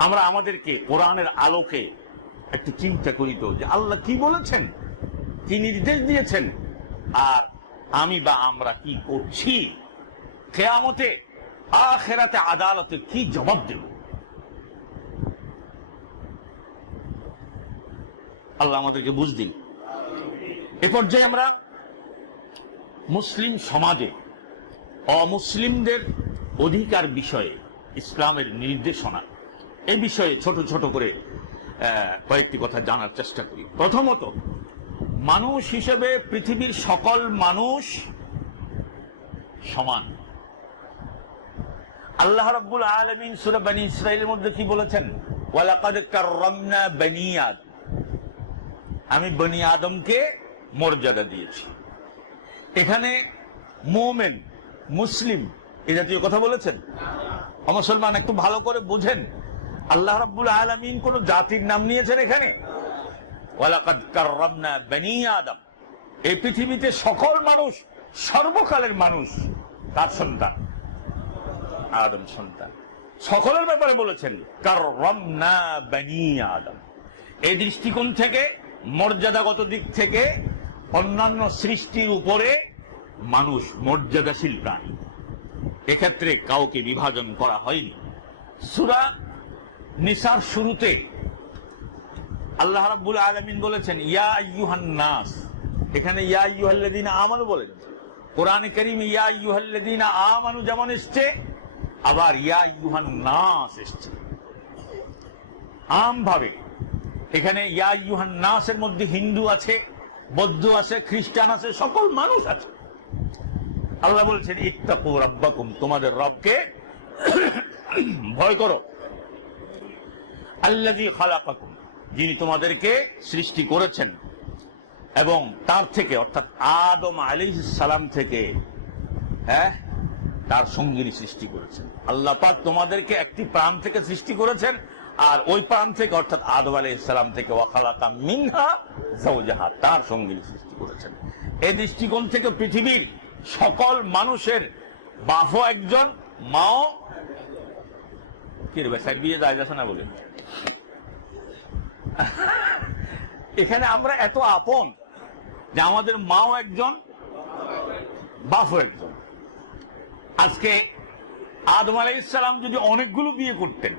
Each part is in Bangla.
আমরা আমাদেরকে কোরআনের আলোকে একটু চিন্তা করি তো যে আল্লাহ কি বলেছেন? কি নির্দেশ দিয়েছেন? আর আমি বা আমরা কি করছি? কেয়ামতে, আখেরাতে আদালতে কি জবাব দেব? আল্লাহ আমাদেরকে বুঝ দিন। এ পর্যায়ে আমরা মুসলিম সমাজে অমুসলিমদের অধিকার বিষয়ে ইসলামের নির্দেশনা এ বিষয়ে ছোট ছোট করে কয়েকটি কথা জানার চেষ্টা করি। প্রথমত, মানুষ হিসেবে পৃথিবীর সকল মানুষ সমান। আল্লাহ রাব্বুল আলামিন সূরা বনি ইসরাইলের মধ্যে কি বলেছেন? আমি বনি আদমকে মর্যাদা দিয়েছি। এখানে মোমেন, মুসলিম এ জাতীয় কথা বলেছেন? মুসলমান একটু ভালো করে বুঝেন। আল্লাহ রাব্বুল আলামিন কোন জাতির নাম নিয়েছেন এখানে? আদম। এই পৃথিবীতে সকল মানুষ সর্বকালের মানুষ। তার সন্তান? আদম সন্তান। সকলের ব্যাপারে বলেছেন, কাররামনা বনি আদম। এই দৃষ্টিকোণ থেকে, মর্যাদাগত দিক থেকে অন্যান্য সৃষ্টির উপরে মানুষ মর্যাদাশীল প্রাণী। এক্ষেত্রে কাউকে বিভাজন করা হয়নি। সুরা নিসার শুরুতে আল্লাহ রাব্বুল আলমিন বলেছেন, ইয়া নাস। এখানে ইয়া আমানু বলেন। কোরআন করিম ইয়া আমানু যেমন এসছে, আবার ইয়া আইয়ুহান নাস এসছে। আম ভাবে এখানে ইয়া ইউহান নাসের মধ্যে হিন্দু আছে, বৌদ্ধ আছে, খ্রিস্টান আছে, সকল মানুষ আছে। আল্লাহ বলছেন, ইত্তাকু রাব্বাকুম, তোমাদের রবকে ভয় করো। আল্লাযী খালাকাকুম, যিনি তোমাদেরকে সৃষ্টি করেছেন। এবং তার থেকে, অর্থাৎ আদম আলাইহিস সালাম থেকে হ্যাঁ তার সঙ্গিনী সৃষ্টি করেছেন। আল্লাহ পাক তোমাদেরকে একটি প্রাণ থেকে সৃষ্টি করেছেন, আর ওই প্রাণ থেকে, অর্থাৎ আদম আলাই ইসলাম থেকে ওয়াখালাকা মিনহা জাওজাহা তার সঙ্গিনী সৃষ্টি করেছেন। এই দৃষ্টিকোণ থেকে পৃথিবীর সকল মানুষের বাফও একজন, মাও, কি রে ভাই বিয়ে যায় যাচ্ছে না বলে? এখানে আমরা এত আপন যে আমাদের মাও একজন বাফও একজন। আজকে আদম আলাই ইসলাম যদি অনেকগুলো বিয়ে করতেন,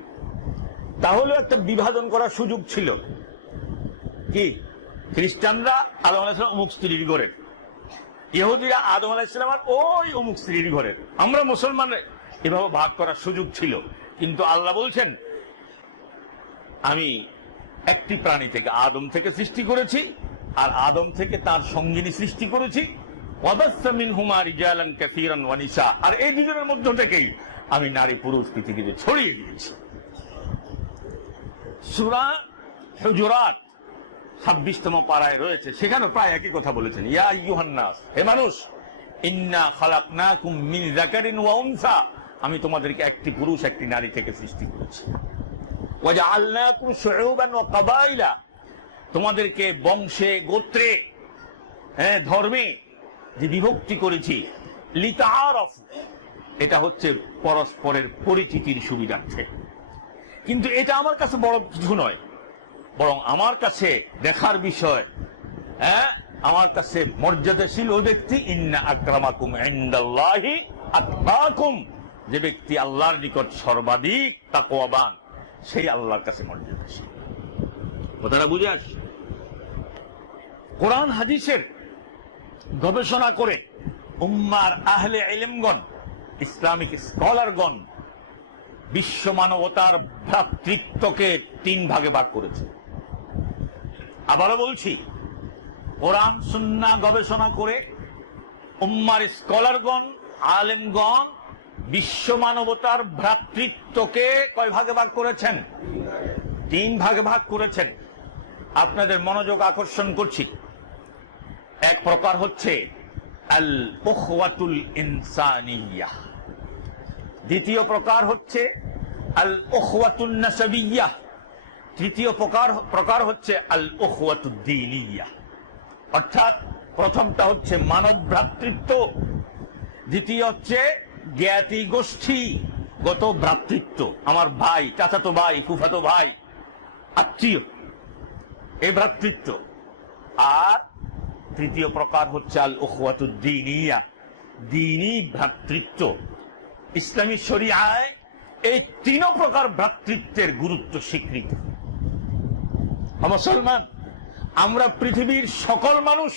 তাহলেও একটা বিভাজন করার সুযোগ ছিল। কি? খ্রিস্টানরা আদম আলাহিসাম অমুক স্ত্রীর ঘরের ইহুদিরা আদম আলাহিসাম আর ওই অমুক স্ত্রীর ঘরের আমরা মুসলমানরা এভাবে ভাগ করার সুযোগ ছিল। কিন্তু আল্লাহ বলছেন, আমি একটি প্রাণী থেকে আদম থেকে সৃষ্টি করেছি, আর আদম থেকে তার সঙ্গিনী সৃষ্টি করেছি। আর এই দুজনের মধ্য থেকেই আমি নারী পুরুষ পৃথিবীতে ছড়িয়ে দিয়েছি। সুরা ছাব্বিশতম পাড়ায় রয়েছে সেখানে প্রায় একই কথা বলেছেন। ইয়া ইউহান্নাস হে মানুষ, ইন্না খালাকনাকুম ওয়া উনসা। আমি তোমাদেরকে একটি পুরুষ, একটি নারী থেকে সৃষ্টি করেছি। তোমাদেরকে বংশে, গোত্রে হ্যাঁ ধর্মে যে বিভক্তি করেছি, লিতাআরাফু, এটা হচ্ছে পরস্পরের পরিচিতির সুবিধার্থে। কিন্তু এটা আমার কাছে বড় কিছু নয়, বরং আমার কাছে দেখার বিষয় হ্যাঁ আমার কাছে মর্যাদাশীল ওই ব্যক্তি, ইন্না আক্রামাকুম ইনদাল্লাহি যে ব্যক্তি আল্লাহর নিকট সর্বাধিক তাকওয়াবান। সেই আল্লাহর কাছে মর্যাদাশীল কথাটা বুঝে আসছে কোরআন হাদিসের গবেষণা করে উম্মার আহলে ইলমগণ ইসলামিক স্কলারগণ বিশ্ব মানবতার ভ্রাতৃত্বকে তিন ভাগে ভাগ করেছে। আবারও বলছি কোরআন সুন্না গবেষণা করে উম্মার স্কলারগণ আলেমগণ বিশ্ব মানবতার ভ্রাতৃত্বকে কয় ভাগে ভাগ করেছেন? তিন ভাগে ভাগ করেছেন। আপনাদের মনোযোগ আকর্ষণ করছি। এক প্রকার হচ্ছে ইনসানিয়াহ দ্বিতীয় প্রকার হচ্ছে আল উখওয়াতুন নাসাবিয়াহ তৃতীয় প্রকার প্রকার হচ্ছে আল উখওয়াতুদ্দিনিয়াহ অর্থাৎ প্রথমটা হচ্ছে মানব ভ্রাতৃত্ব, দ্বিতীয় হচ্ছে জ্ঞাতি গোষ্ঠী, গত ভ্রাতৃত্ব, আমার ভাই, চাচাতো ভাই, ফুফাতো ভাই, আত্মীয়, এই ভ্রাতৃত্ব। আর তৃতীয় প্রকার হচ্ছে আল উখওয়াতুদ্দিনিয়া দিনী ভ্রাতৃত্ব। ইসলামী শরিয়ায় এই তিন প্রকার ভ্রাতৃত্বের গুরুত্ব স্বীকৃত। মুসলমান, আমরা পৃথিবীর সকল মানুষ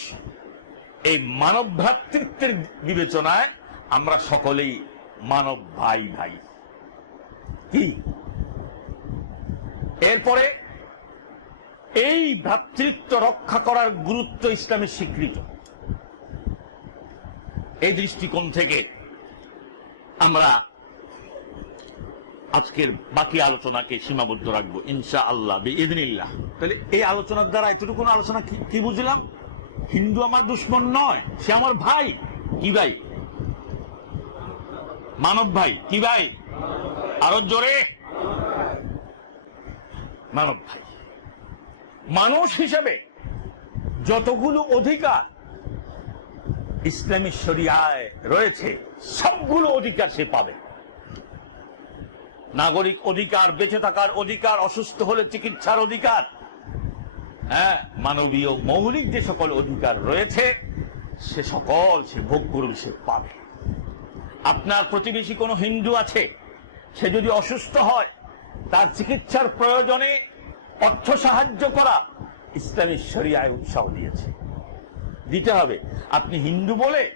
এই মানব ভ্রাতৃত্বের বিবেচনায় আমরা সকলেই মানব ভাই ভাই। কি? এরপরে এই ভ্রাতৃত্ব রক্ষা করার গুরুত্ব ইসলামে স্বীকৃত। এই দৃষ্টিকোণ থেকে আমরা আজকের বাকি আলোচনাকে সীমাবদ্ধ রাখব ইনশা আল্লাহ ইদিনিল্লাহ তাহলে এই আলোচনার দ্বারা এতটুকু আলোচনা কি বুঝলাম? হিন্দু আমার দুশ্মন নয়, সে আমার ভাই। কি ভাই? মানব ভাই, কি ভাই? আরও জোরে। মানব ভাই। মানুষ হিসেবে যতগুলো অধিকার ইসলামী শরিয়ায় রয়েছে, সবগুলো অধিকার সে পাবে। নাগরিক অধিকার, বেঁচে থাকার অধিকার, অসুস্থ হলে চিকিৎসার অধিকার হ্যাঁ মানবীয় মৌলিক যে সকল অধিকার রয়েছে, সে সকল সে ভোগ করবে, সে পাবে। আপনার প্রতিবেশী কোনো হিন্দু আছে, সে যদি অসুস্থ হয়, তার চিকিৎসার প্রয়োজনে অর্থ সাহায্য করা ইসলামী শরিয়ায় উৎসাহ দিয়েছে। দিতে হবে। আপনি হিন্দু বলে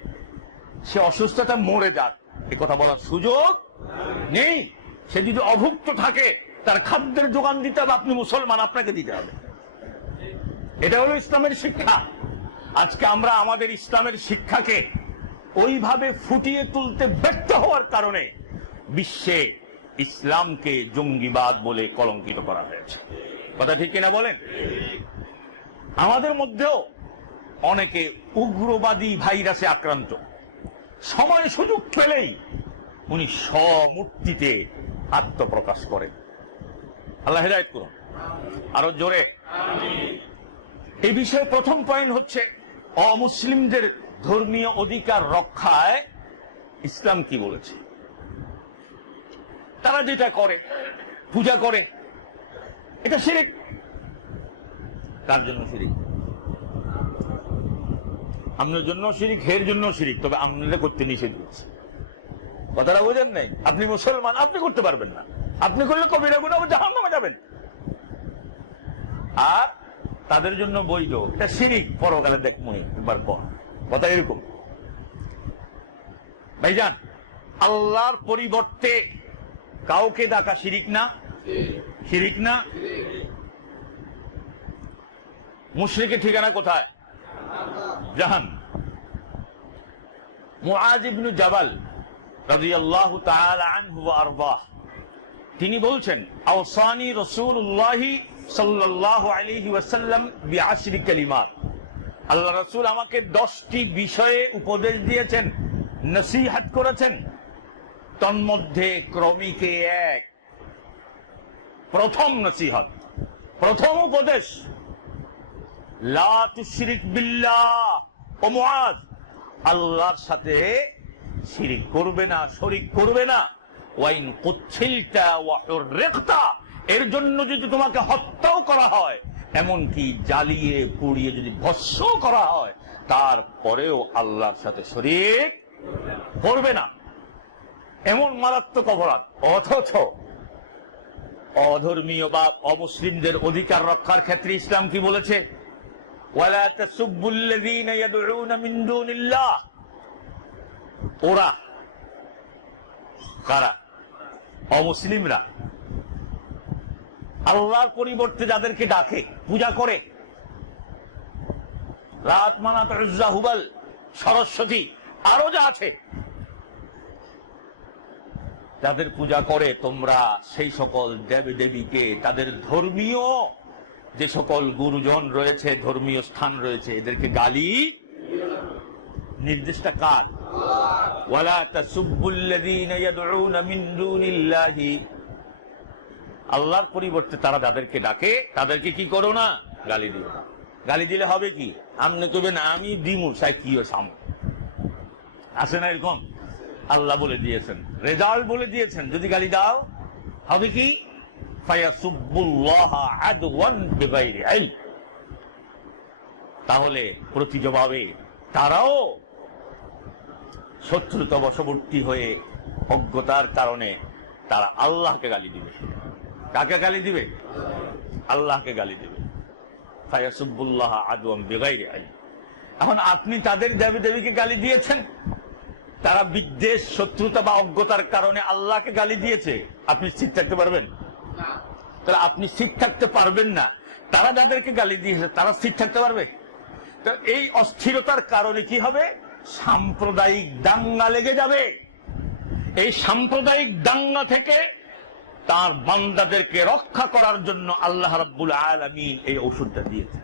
সে অসুস্থতা মরে যাক। এ কথা বলার সুযোগ নেই। সে যদি অভুক্ত থাকে, তার খাদ্যের যোগান দিতে হবে। আপনি মুসলমান, আপনাকে দিতে হবে। এটা হলো ইসলামের শিক্ষা। আজকে আমরা আমাদের ইসলামের শিক্ষাকে ওইভাবে ফুটিয়ে তুলতে ব্যর্থ হওয়ার কারণে বিশ্বে ইসলামকে জঙ্গিবাদ বলে কলঙ্কিত করা হয়েছে। কথা ঠিক কিনা বলেন? আমাদের মধ্যেও অনেকে উগ্রবাদী ভাইরাসে আক্রান্ত। সময় সুযোগ পেলেই উনি স্বমূর্তিতে আত্মপ্রকাশ করেন। আল্লাহ হেদায়ত করুন। আরও জোরে। এই বিষয়ে প্রথম পয়েন্ট হচ্ছে, অমুসলিমদের ধর্মীয় অধিকার রক্ষায় ইসলাম কি বলেছে? তারা যেটা করে, পূজা করে, এটা শিরিক। তার জন্য শিরিক? আপনার জন্য শিরিক, হের জন্য শিরিক, তবে আপনারা করতে নিষেধ করছে। কথাটা বোঝেন নাই? আপনি মুসলমান, আপনি করতে পারবেন না। আপনি করলে কবিরা গুণ জাহান নামে যাবেন। আর তাদের জন্য বৈধ, এটা শিরিক, পরকালে দেখ মনে, একবার কর কথা এরকম। ভাইজান, আল্লাহর পরিবর্তে কাউকে ডাকা শিরিক না? শিরিক না? মুশরিকের ঠিকানা কোথায়? জাহান। মুআজ ইবনু জাবাল রাদিয়াল্লাহু তাআলা আনহু ওয়া আরদাহ, তিনি বলছেন, আওসানি রাসূলুল্লাহি সাল্লাল্লাহু আলাইহি ওয়াসাল্লাম বিআশরি কালিমাত। আল্লাহ রসুল আমাকে 10টি বিষয়ে উপদেশ দিয়েছেন, নসিহত করেছেন। তন্মধ্যে ক্রমিকে এক, প্রথম নসিহত, প্রথম উপদেশ আল্লাহর সাথে শিরিক করবে না, শরিক করবে না। ওয়াইন কুচ্ছিলতা ওয়া হুররিকতা, এর জন্য যদি তোমাকে হত্যাও করা হয় এমনকি জ্বালিয়ে, পুড়িয়ে যদি ভস্য করা হয়, তারপরেও আল্লাহর সাথে শরিক করবে না। এমন মারাত্মক অপরাধ। অথচ অধর্মীয় বা অমুসলিমদের অধিকার রক্ষার ক্ষেত্রে ইসলাম কি বলেছে? ওরা কারা? অমুসলিমরা। আল্লাহর পরিবর্তে যাদেরকে ডাকে পূজা করে। রাত মানাত হুবাল, সরস্বতী, আরও যা আছে। যাদের পূজা করে তোমরা, সেই সকল দেবী দেবীকে তাদের ধর্মীয় যে সকল গুরুজন রয়েছে, ধর্মীয় স্থান রয়েছে, এদেরকে গালি নির্দেশটা কার? ওয়ালা তাসুব্বুল্লাযীনা ইয়াদউনা মিন দুনিল্লাহি আল্লাহর পরিবর্তে তারা যাদেরকে ডাকে, তাদেরকে কি করো না? গালি দিও না। গালি দিলে হবে কি? আপনি না আমি দিমু, সাই কি সাম? আছে না এরকম? আল্লাহ বলে দিয়েছেন। রেজাল্ট বলে দিয়েছেন। যদি গালি দাও, হবে কি। তাহলে প্রতি জবাবে তারাও শত্রুতা বশবর্তী হয়ে অজ্ঞতার কারণে তারা আল্লাহকে গালি দিবে। কাকে গালি দিবে? আল্লাহকে গালি দিবে। ফায়াসুব্বুল্লাহ আদওয়ান বিগাইরি। এখন আপনি তাদের দেবী দেবীকে গালি দিয়েছেন? তারা বিদ্বেষ শত্রুতা বা অজ্ঞতার কারণে আল্লাহকে গালি দিয়েছে। আপনি স্থির থাকতে পারবেন? তাহলে আপনি স্থির থাকতে পারবেন না। তারা যাদেরকে গালি দিয়েছে তারা স্থির থাকতে পারবে? তো এই অস্থিরতার কারণে কি হবে? সাম্প্রদায়িক দাঙ্গা লেগে যাবে। এই সাম্প্রদায়িক দাঙ্গা থেকে তার বান্দাদেরকে রক্ষা করার জন্য আল্লাহ রাব্বুল আলামিন এই ওষুধটা দিয়েছে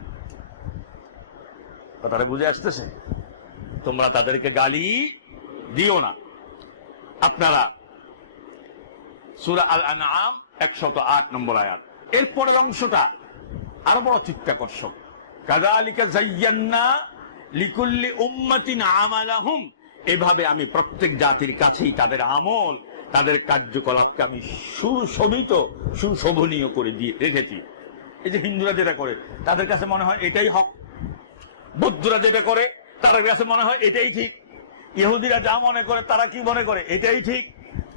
কথাটা বুঝে আসতেছে? তোমরা তাদেরকে গালি দিও না। আপনারা সুরা আল আনআম একশত আট নম্বর আয়াত। এরপরের অংশটা আরও বড় চিত্তাকর্ষক। কাদালিকা জাইয়ান্না লিকুল্লি উম্মাতিন আমালাহুম। এভাবে আমি প্রত্যেক জাতির কাছেই তাদের আমল তাদের কার্যকলাপকে আমি সুশোভিত, সুশোভনীয় করে দিয়ে রেখেছি। এই যে হিন্দুরা যেটা করে, তাদের কাছে মনে হয় এটাই হক। বৌদ্ধরা যেটা করে, তাদের কাছে মনে হয় এটাই ঠিক। ইহুদিরা যা মনে করে, তারা কি মনে করে, এটাই ঠিক।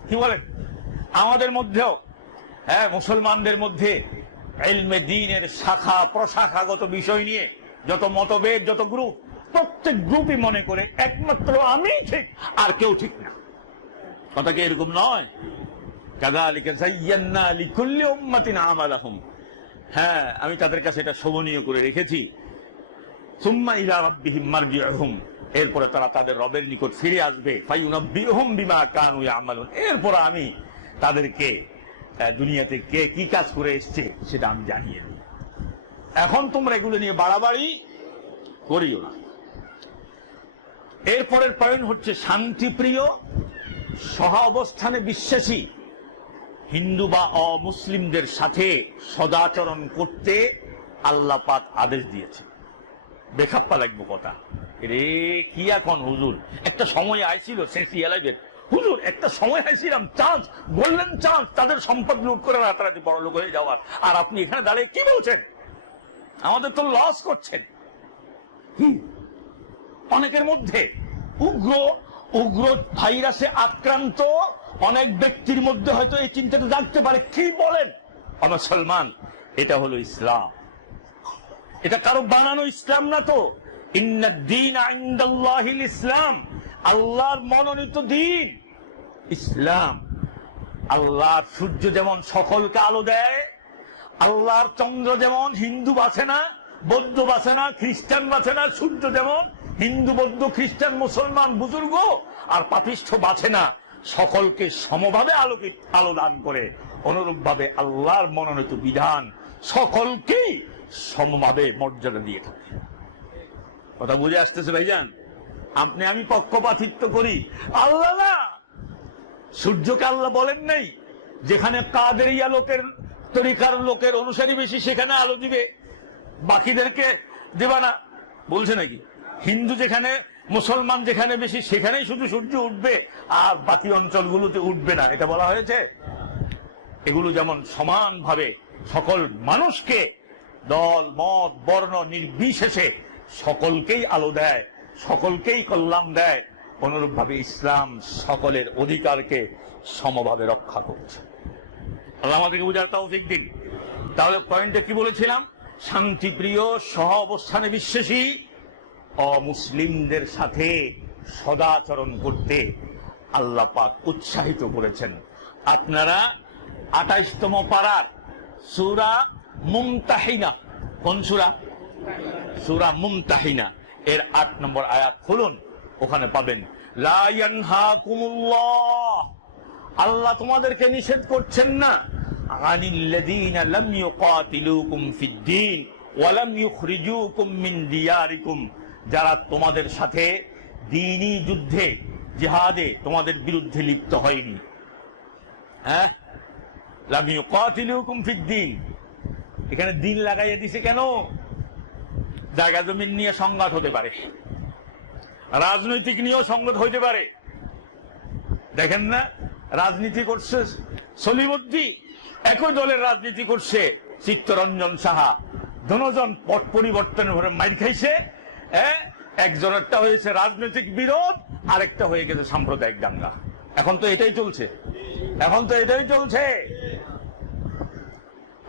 কি বলেন আমাদের মধ্যেও হ্যাঁ মুসলমানদের মধ্যে এলমে দিনের শাখা, প্রশাখাগত বিষয় নিয়ে যত মতভেদ, যত গ্রুপ, প্রত্যেক গ্রুপই মনে করে, একমাত্র আমি ঠিক, আর কেউ ঠিক না। কথা কি এরকম নয়? হ্যাঁ আমি তাদের কাছে এটা শোভনীয় করে রেখেছি। এরপরে তারা তাদের রবের নিকট ফিরে আসবে। ইয়ামালুন। এরপর আমি তাদেরকে দুনিয়াতে কে কি কাজ করে এসছে সেটা আমি জানিয়ে দিই এখন তোমরা এগুলো নিয়ে বাড়াবাড়ি করিও না। এরপরের পয়েন্ট হচ্ছে শান্তিপ্রিয় সহ অবস্থানে বিশ্বাসী। হিন্দু বা অমুসলিমদের সাথে সদাচরণ করতে আল্লাহ পাক আদেশ দিয়েছে। বেখাপ্পা লাগবো কথা। রে কি এখন হুজুর? একটা সময় আইছিল এলাইবের হুজুর, একটা সময় আইছিলাম চান্স বললেন চান্স তাদের সম্পদ লুট করে রাতারাতি বড় লোক হয়ে যাওয়ার। আর আপনি এখানে দাঁড়িয়ে কি বলছেন? আমাদের তো লস করছেন। অনেকের মধ্যে উগ্র উগ্র ভাইরাসে আক্রান্ত অনেক ব্যক্তির মধ্যে হয়তো এই চিন্তাটা জাগতে পারে। কি বলেন? আমার সলমান এটা হলো ইসলাম। এটা কারও বানানো ইসলাম না তো। ইসলাম, আল্লাহর মনোনীত দিন ইসলাম, আল্লাহর সূর্য যেমন সকলকে আলো দেয়, আল্লাহর চন্দ্র যেমন হিন্দু বাঁচে না, বৌদ্ধ বাঁচে না, খ্রিস্টান বাঁচে না, সূর্য যেমন হিন্দু, বৌদ্ধ, খ্রিস্টান, মুসলমান, বুজুর্গ আর পাপিষ্ঠ বাঁচে না। সকলকে সমভাবে আলোকিত আলো দান করে অনুরূপ ভাবে আল্লাহর মনোনীত বিধান সকলকেই সমভাবে মর্যাদা দিয়ে থাকে। কথা বুঝে আসতেছে ভাইজান? আপনি, আমি পক্ষপাতিত্ব করি। আল্লাহ না! সূর্যকে আল্লাহ বলেন নাই, যেখানে কাদেরিয়া লোকের, তরিকার লোকের অনুসারী বেশি, সেখানে আলো দিবে। বাকিদেরকে দেবা না। বলছে নাকি? হিন্দু যেখানে, মুসলমান যেখানে বেশি, সেখানেই শুধু সূর্য উঠবে, আর বাকি অঞ্চলগুলোতে উঠবে না। এটা বলা হয়েছে। এগুলো যেমন সমানভাবে সকল মানুষকে দল, মত, বর্ণ নির্বিশেষে সকলকেই আলো দেয়, সকলকেই কল্যাণ দেয়, অনুরূপভাবে ইসলাম সকলের অধিকারকে সমভাবে রক্ষা করছে। আল্লাহ আমাদেরকে বুঝার তৌফিক দিন। তাহলে পয়েন্টে কি বলেছিলাম? শান্তিপ্রিয় সহ অবস্থানে বিশ্বাসী অমুসলিমদের সাথে সদাচরণ করতে আল্লাহ পাক উৎসাহিত করেছেন। আপনারা আঠাইশতম পাড়ার সুরা মুমতাহিনা, কোন সুরা? সুরা মুমতাহিনা, এর আট নম্বর আয়াত খুলুন, ওখানে পাবেন। আল্লাহ তোমাদেরকে নিষেধ করছেন না। ইউকাতিলুকুম ফিদ-দীন ওয়া লাম ইউখরিজুকুম মিন দিয়ারিকুম। যারা তোমাদের সাথে দ্বীনি যুদ্ধে, জিহাদে তোমাদের বিরুদ্ধে লিপ্ত হয়নি। হ্যাঁ? এখানে দিন লাগাইয়া দিছে কেন? জায়গা জমিন নিয়ে সংঘাত হতে পারে। রাজনৈতিক নিয়েও সংঘাত হইতে পারে। দেখেন না, রাজনীতি করছে সলিমুদ্দি, একই দলের রাজনীতি করছে চিত্তরঞ্জন সাহা। ধনজন পট পরিবর্তনের ভরে মাইর খাইছে। হ্যাঁ একজনেরটা হয়েছে রাজনৈতিক বিরোধ, আরেকটা হয়ে গেছে সাম্প্রদায়িক দাঙ্গা। এখন তো এটাই চলছে। এখন তো এটাই চলছে।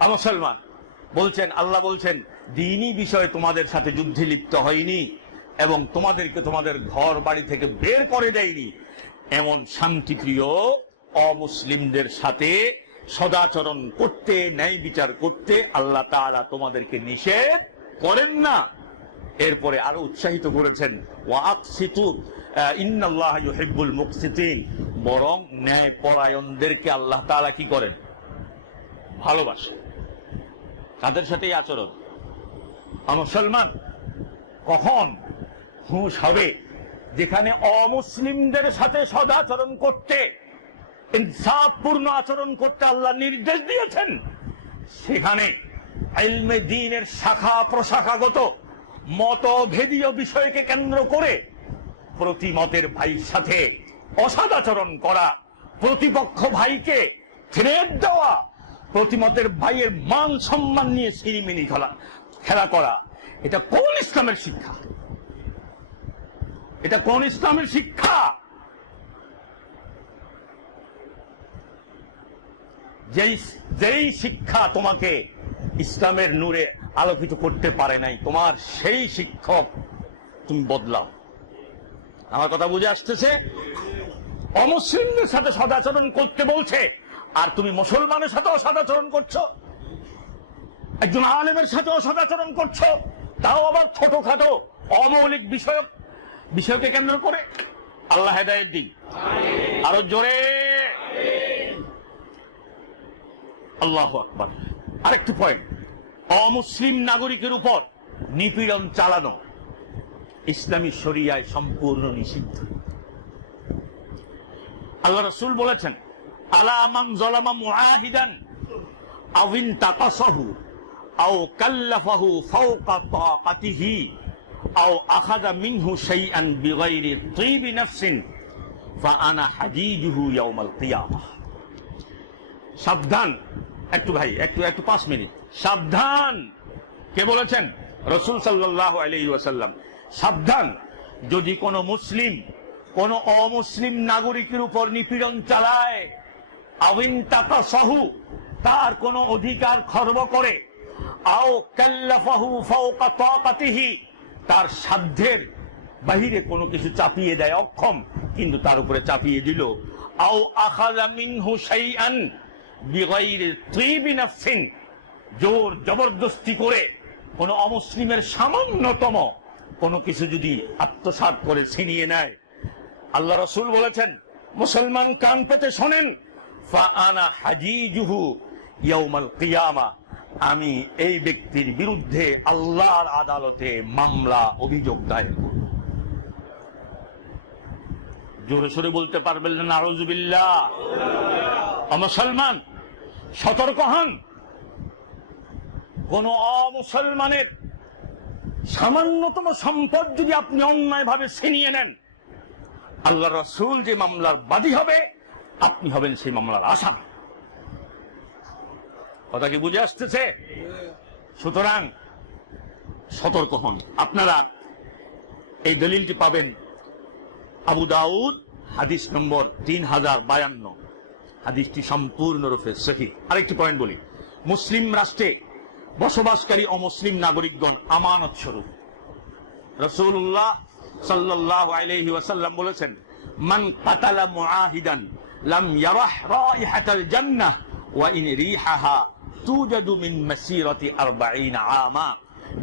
মুসলমান, বলছেন, আল্লাহ বলছেন, দিনই বিষয়ে তোমাদের সাথে যুদ্ধে লিপ্ত হয়নি এবং তোমাদেরকে তোমাদের ঘর বাড়ি থেকে বের করে দেয়নি। এমন শান্তিপ্রিয় অমুসলিমদের সাথে সদাচরণ করতে, ন্যায় বিচার করতে আল্লাহ তাআলা তোমাদেরকে নিষেধ করেন না। এরপরে আরও উৎসাহিত করেছেন, ওয়াকসিতু ইন্নাল্লাহ ইউহিব্বুল মুকসিতিন। বরং ন্যায় পরায়ণদেরকে আল্লাহ তাআলা কি করেন? ভালোবাসে তাদের সাথেই আচরণ। মুসলমান কখন হুঁশ হবে? যেখানে অমুসলিমদের সাথে সদাচরণ করতে, ইনসাফপূর্ণ আচরণ করতে আল্লাহ নির্দেশ দিয়েছেন, সেখানে এলমে দিনের শাখা প্রশাখাগত মতভেদীয় বিষয়কে কেন্দ্র করে প্রতিমতের ভাইয়ের সাথে অসদাচরণ করা, প্রতিপক্ষ ভাইকে থ্রেট দেওয়া, প্রতিমতের ভাইয়ের মান সম্মান নিয়ে সিরিমিনি খেলা খেলা করা, এটা কোন ইসলামের শিক্ষা? এটা কোন ইসলামের শিক্ষা? যেই যেই শিক্ষা তোমাকে ইসলামের নূরে আলোকিত করতে পারে নাই। তোমার সেই শিক্ষক তুমি বদলাও। আমার কথা বুঝে আসতেছে? অমুসলিমদের সাথে সদাচরণ করতে বলছে, আর তুমি মুসলমানের সাথে অসদাচরণ করছ, একজন আলেমের সাথে অসদাচরণ করছ, তাও আবার ছোটখাটো অমৌলিক বিষয়ক, বিষয়কে কেন্দ্র করে। আল্লাহ হেদায়ের দিন। আরও জোরে। আল্লাহ আকবার। আরেকটি পয়েন্ট অমুসলিম নাগরিকের উপর নিপীড়ন চালানো ইসলামী শরিয়ায় সম্পূর্ণ নিষিদ্ধ। আল্লাহ রসুল বলেছেন আলামান জলামা মুআহিদান আউইন তাকাসাহু আও কাল্লাফাহু ফাওকা তাকাতিহি আও আখাযা মিনহু শাইআন বিগাইরি নাফসিন ইয়াউমাল কিয়ামাহ সাবধান একটু ভাই, একটু একটু পাঁচ মিনিট। সাবধান। কে বলেছেন? রসুল সাল্লাহ আলী সাবধান। যদি কোনো মুসলিম, কোন অমুসলিম নাগরিকের উপর নিপীড়ন চালায় তার কোন অধিকার খর্ব করে, আও তার সাধ্যের বাহিরে কোনো কিছু চাপিয়ে দেয় অক্ষম, কিন্তু তার উপরে চাপিয়ে দিল। আও আখাযা মিনহু শাইআন জোর জবরদস্তি করে অমুসলিমের সামান্যতম কোনো কিছু যদি আত্মসাৎ করে ছিনিয়ে নেয়। আল্লাহ রসুল বলেছেন, মুসলমান কান পেতে শোনেন আমি এই ব্যক্তির বিরুদ্ধে আল্লাহর আদালতে মামলা, অভিযোগ দায়ের করব। জোরে সোরে বলতে পারবেন না নারজুবিল্লাহ মুসলমান, সতর্ক হন। কোন অমুসলমানের সামান্যতম সম্পদ যদি আপনি অন্যায়ভাবে ছিনিয়ে নেন আল্লাহ রসুল যে মামলার বাদী হবে, আপনি হবেন সেই মামলার আসামি। কথা কি বুঝে আসতেছে? সুতরাং সতর্ক হন। আপনারা এই দলিলটি পাবেন আবু দাউদ, হাদিস নম্বর তিন হাজার বায়ান্ন। হাদিসটি সম্পূর্ণরূপে সহি। আরেকটি পয়েন্ট বলি। মুসলিম রাষ্ট্রে বসবাসকারী অমুসলিম নাগরিকগণ আমানত স্বরূপ রসুল্লাহ সাল্লাহ ওয়াসাল্লাম বলেছেন, মান কাতালা মুআহিদান লাম ইয়ারাহ রাইহাতাল জান্নাহ ওয়া ইন রিহাহা তুজাদু মিন মাসিরাতি 40 আমা।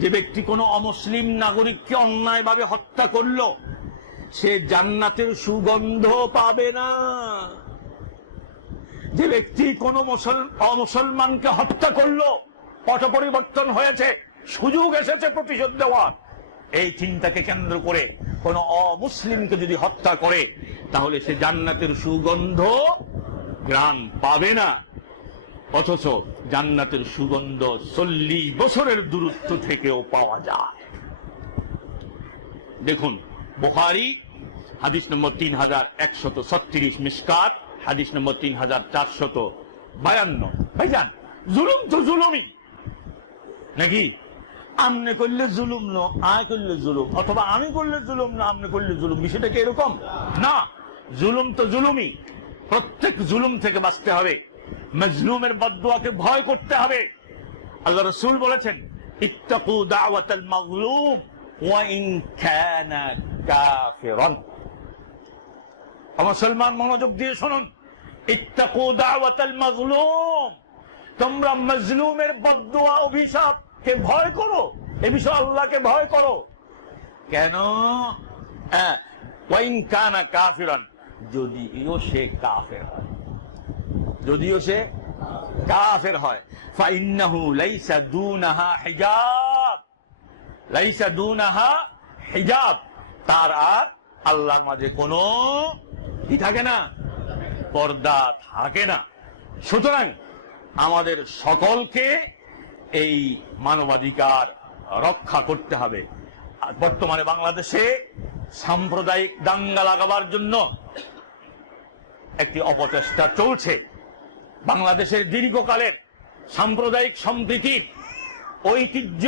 যে ব্যক্তি কোনো অমুসলিম নাগরিককে অন্যায়ভাবে হত্যা করল, সে জান্নাতের সুগন্ধ পাবে না। যে ব্যক্তি কোন অমুসলমানকে হত্যা করল পট পরিবর্তন হয়েছে, সুযোগ এসেছে প্রতিশোধ দেওয়ার, এই চিন্তাকে কেন্দ্র করে কোন অমুসলিমকে যদি হত্যা করে, তাহলে সে জান্নাতের সুগন্ধ গ্রাম পাবে না। অথচ জান্নাতের সুগন্ধ চল্লিশ বছরের দূরত্ব থেকেও পাওয়া যায়। দেখুন বোহারি হাদিস নম্বর তিন হাজার একশত ছত্রিশ মিসকাত হাদিস নম্বর তিন হাজার চারশত বায়ান্ন। ভাইজান, জুলুম তো জুলুমই। নাকি? আমনে করলে জুলুম ন, আয় করলে জুলুম, অথবা আমি করলে জুলুম না, আমনে করলে জুলুম, বিষয়টা কি এরকম? না, জুলুম তো জুলুমই। প্রত্যেক জুলুম থেকে বাঁচতে হবে। মজলুমের বদুয়াকে ভয় করতে হবে। আল্লাহ রসুল বলেছেন, ইত্তাকু দাওয়াতাল মাগলুম ওয়া ইন কানা কাফিরান। মুসলমান মনোযোগ দিয়ে শুনুন। দাওয়াতাল মাগলুম তোমরা মজলুমের বদুয়া অভিশাপ কে ভয় করো। এ বিষয়ে আল্লাহকে ভয় করো। কেন? হ্যাঁ, কানা কাফিরান। যদিও সে কাফের হয়। যদিও সে কাফের হয়। তার আর আল্লাহর মাঝে কোনো থাকে না। পর্দা থাকে না। সুতরাং আমাদের সকলকে এই মানবাধিকার রক্ষা করতে হবে। বর্তমানে বাংলাদেশে সাম্প্রদায়িক দাঙ্গা লাগাবার জন্য একটি অপচেষ্টা চলছে। বাংলাদেশের দীর্ঘকালের সাম্প্রদায়িক সম্প্রীতির ঐতিহ্য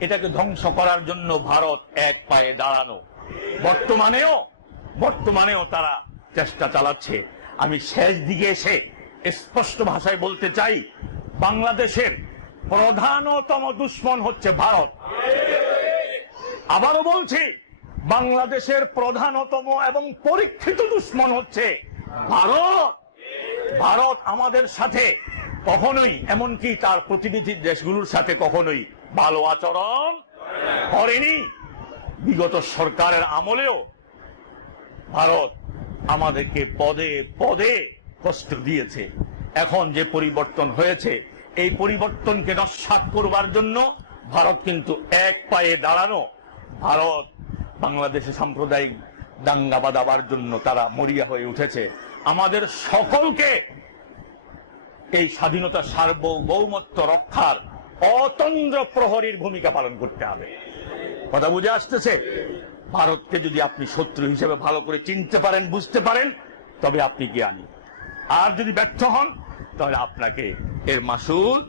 এটাকে ধ্বংস করার জন্য ভারত এক পায়ে দাঁড়ানো। বর্তমানেও বর্তমানেও তারা চেষ্টা চালাচ্ছে। আমি শেষ দিকে এসে স্পষ্ট ভাষায় বলতে চাই, বাংলাদেশের প্রধানতম দুশ্মন হচ্ছে ভারত। আবারও বলছি, বাংলাদেশের প্রধানতম এবং পরীক্ষিত দুশ্মন হচ্ছে ভারত। ভারত আমাদের সাথে কখনোই, এমনকি তার প্রতিনিধি দেশগুলোর সাথে কখনোই ভালো আচরণ করেনি। বিগত সরকারের আমলেও ভারত আমাদেরকে পদে পদে কষ্ট দিয়েছে। এখন যে পরিবর্তন হয়েছে, এই পরিবর্তনকে নস্বাত করবার জন্য ভারত কিন্তু এক পায়ে দাঁড়ানো। ভারত বাংলাদেশে সাম্প্রদায়িক দাঙ্গা বাঁধাবার জন্য তারা মরিয়া হয়ে উঠেছে। আমাদের সকলকে এই স্বাধীনতা সার্বভৌমত্ব রক্ষার অতন্দ্র প্রহরীর ভূমিকা পালন করতে হবে। কথা বুঝে আসতেছে? ভারতকে যদি আপনি শত্রু হিসেবে ভালো করে চিনতে পারেন, বুঝতে পারেন, তবে আপনি জ্ঞানী। আর যদি ব্যর্থ হন, তাহলে আপনাকে এর মাসুল